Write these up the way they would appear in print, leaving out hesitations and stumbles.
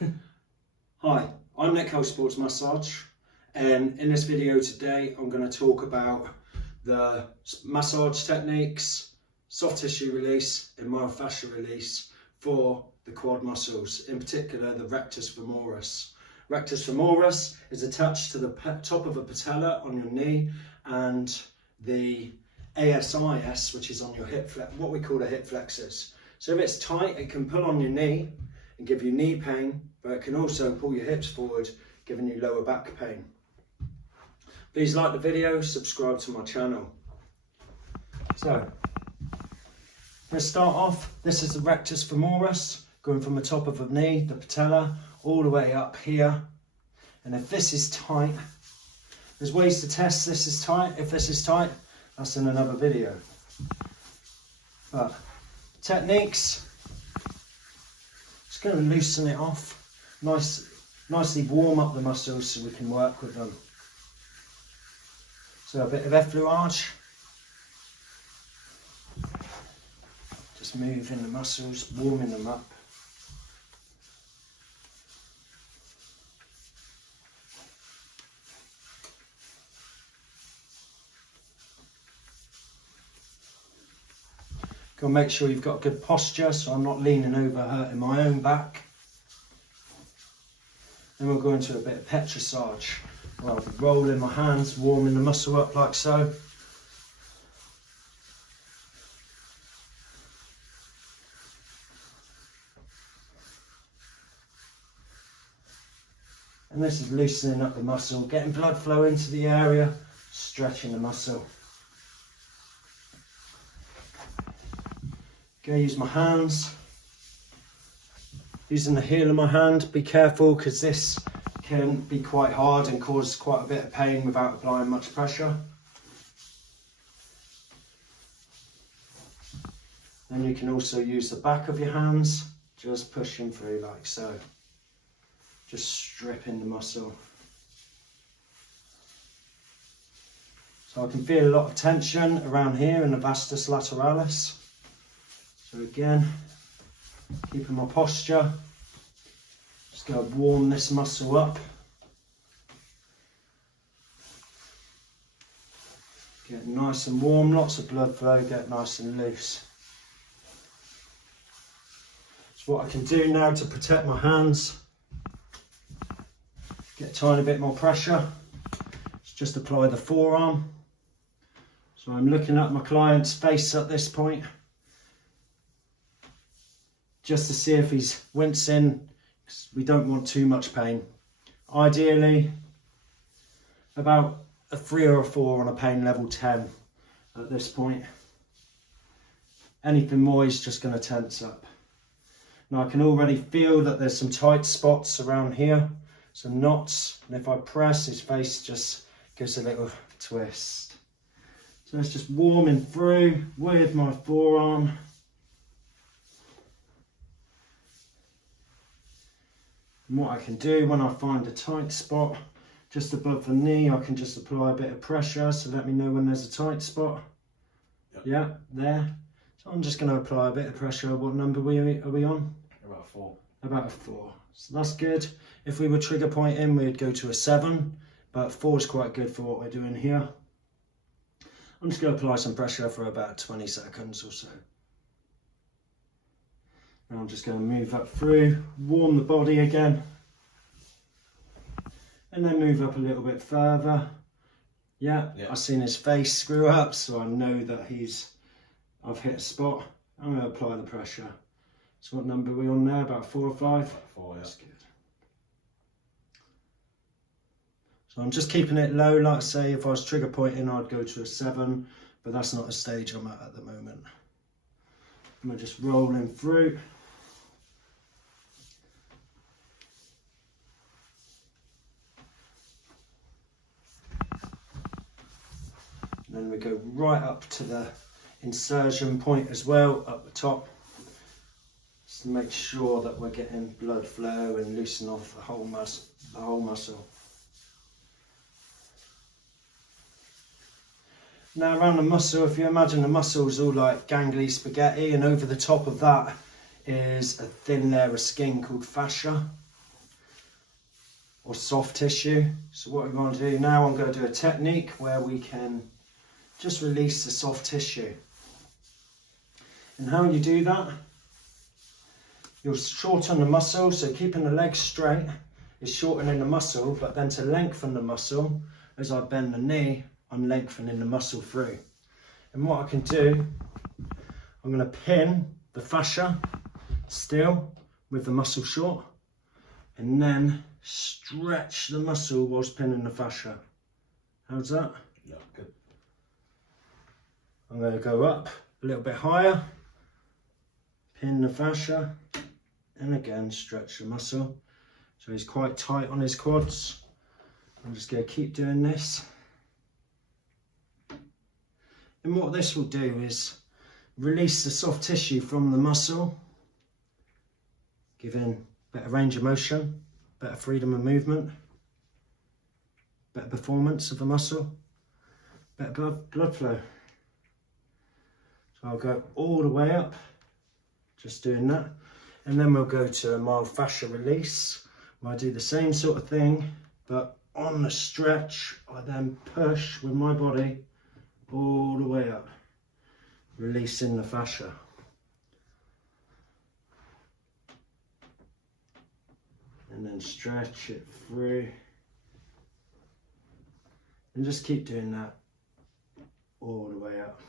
Hi, I'm Nick Sports Massage, and in this video today I'm going to talk about the massage techniques, soft tissue release and myofascial release for the quad muscles, in particular the rectus femoris. Rectus femoris is attached to the top of a patella on your knee, and the ASIS, which is on your hip what we call the hip flexors. So if it's tight, it can pull on your knee and give you knee pain, but it can also pull your hips forward, giving you lower back pain. Please like the video, subscribe to my channel. So, let's start off. This is the rectus femoris, going from the top of the knee, the patella, all the way up here. And if this is tight, there's ways to test this is tight. If this is tight, that's in another video. But techniques, just going to loosen it off. Nicely warm up the muscles so we can work with them. So a bit of effleurage. Just moving the muscles, warming them up. Go and make sure you've got good posture so I'm not leaning over hurting my own back. Then we'll go into a bit of petrissage. I'll be rolling my hands, warming the muscle up like so. And this is loosening up the muscle, getting blood flow into the area, stretching the muscle. Okay, use my hands. Using the heel of my hand, be careful because this can be quite hard and cause quite a bit of pain without applying much pressure. Then you can also use the back of your hands, just pushing through like so. Just stripping the muscle. So I can feel a lot of tension around here in the vastus lateralis. So again, keeping my posture. Just go warm this muscle up. Get nice and warm, lots of blood flow, get nice and loose. So what I can do now to protect my hands, get a tiny bit more pressure, just apply the forearm. So I'm looking at my client's face at this point, just to see if he's wincing. We don't want too much pain. Ideally, about a 3 or a 4 on a pain level 10 at this point. Anything more is just going to tense up. Now I can already feel that there's some tight spots around here, some knots, and if I press, his face just gives a little twist. So it's just warming through with my forearm. And what I can do when I find a tight spot just above the knee, I can just apply a bit of pressure, so let me know when there's a tight spot. Yep. Yeah, there. So I'm just going to apply a bit of pressure. What number are we on? About a 4. About a 4. So that's good. If we were trigger pointing, we'd go to a 7, but 4 is quite good for what we're doing here. I'm just going to apply some pressure for about 20 seconds or so. And I'm just going to move up through, warm the body again, and then move up a little bit further. Yeah. I've seen his face screw up, so I know that I've hit a spot. I'm going to apply the pressure. So what number are we on there? About 4 or 5? About 4, yeah. That's good. So I'm just keeping it low. Like I say, if I was trigger pointing, I'd go to a 7, but that's not a stage I'm at the moment. I'm just rolling through. And then we go right up to the insertion point as well, up the top. Just to make sure that we're getting blood flow and loosen off the whole muscle. Now around the muscle, if you imagine the muscle is all like gangly spaghetti, and over the top of that is a thin layer of skin called fascia. or soft tissue. So what we're going to do now, I'm going to do a technique where we can just release the soft tissue. And how you do that, you'll shorten the muscle, so keeping the legs straight is shortening the muscle, but then to lengthen the muscle, as I bend the knee, I'm lengthening the muscle through. And what I can do, I'm going to pin the fascia still with the muscle short, and then stretch the muscle whilst pinning the fascia. How's that? Yeah, good. I'm going to go up a little bit higher, pin the fascia, and again stretch the muscle. So he's quite tight on his quads. I'm just going to keep doing this. And what this will do is release the soft tissue from the muscle, giving better range of motion, better freedom of movement, better performance of the muscle, better blood flow. So I'll go all the way up, just doing that. And then we'll go to a mild fascia release, where I do the same sort of thing, but on the stretch, I then push with my body all the way up, releasing the fascia. And then stretch it through. And just keep doing that all the way up.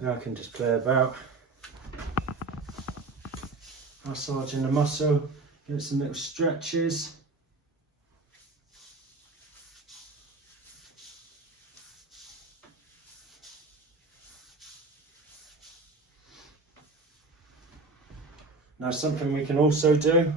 Now I can just play about, massaging the muscle, give it some little stretches. Now something we can also do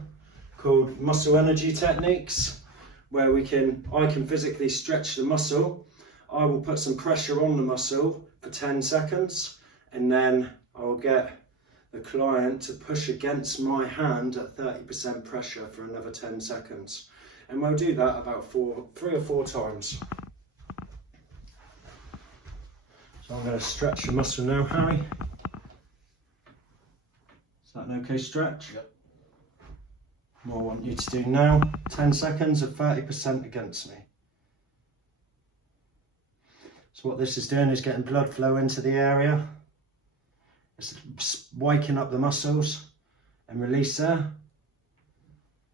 called muscle energy techniques, where I can physically stretch the muscle. I will put some pressure on the muscle for 10 seconds, and then I'll get the client to push against my hand at 30% pressure for another 10 seconds. And we'll do that about 3 or 4 times. So I'm going to stretch the muscle now, Harry. Is that an okay stretch? Yep. What I want you to do now, 10 seconds of 30% against me. So what this is doing is getting blood flow into the area. It's waking up the muscles and release there.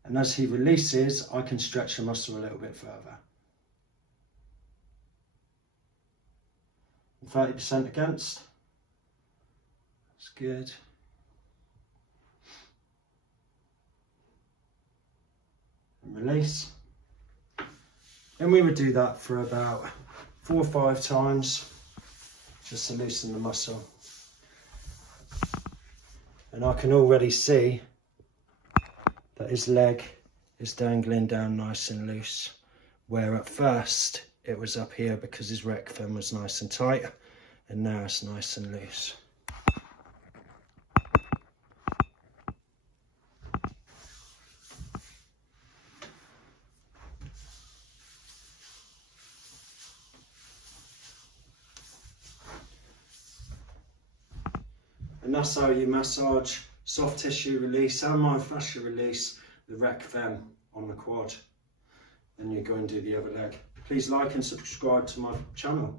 And as he releases, I can stretch the muscle a little bit further. 30% against. That's good. And release. And we would do that for about 4 or 5 times, just to loosen the muscle. And I can already see that his leg is dangling down nice and loose, where at first it was up here because his rectum was nice and tight, and now it's nice and loose. And that's how you massage soft tissue release and myofascial release the rec fem on the quad. Then you go and do the other leg. Please like and subscribe to my channel.